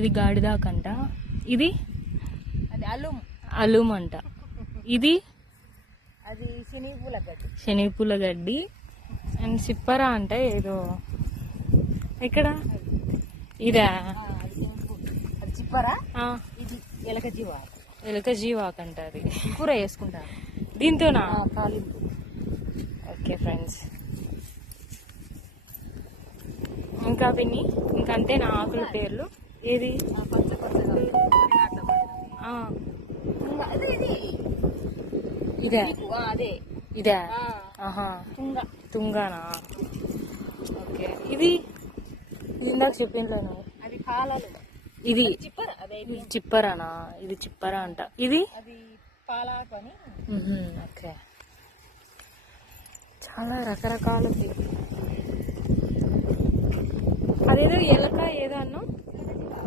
ఇది గాడిదాకంట. ఇది అది అలుమ్ అంట. ఇది అది శనగపూల గడ్డి. అండ్ సిప్పరా అంటే ఏదో ఇక్కడ ఇదా చిప్పరా, ఇది ఎలక జీవాకంట. అది కూర వేసుకుంటారు దీంతోనా? తాలింపు. ఓకే ఫ్రెండ్స్, ఇంకా పిన్ని ఇంకంతే నా ఆకుల పేర్లు. ఏది ఇదే ఇదే ఆహా తుంగానా? ఓకే, ఇది ఇందాక చెప్పిండ్లేను. అది పాలలు. ఇది చిప్పరా, అదే చిప్పరానా? ఇది చిప్పరా అంట. ఇది అది పాలాకు అని. ఓకే, చాలా రకరకాల. అదేదో ఎలక ఏదో అన్నా